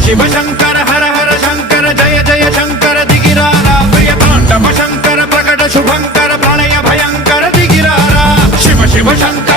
शिव शंकर हर हर शंकर जय जय शंकर दिगिरारा प्रिय तांडव शंकर प्रकट शुभंकर प्रणय भयंकर दिगिरारा शिव शिव शंकर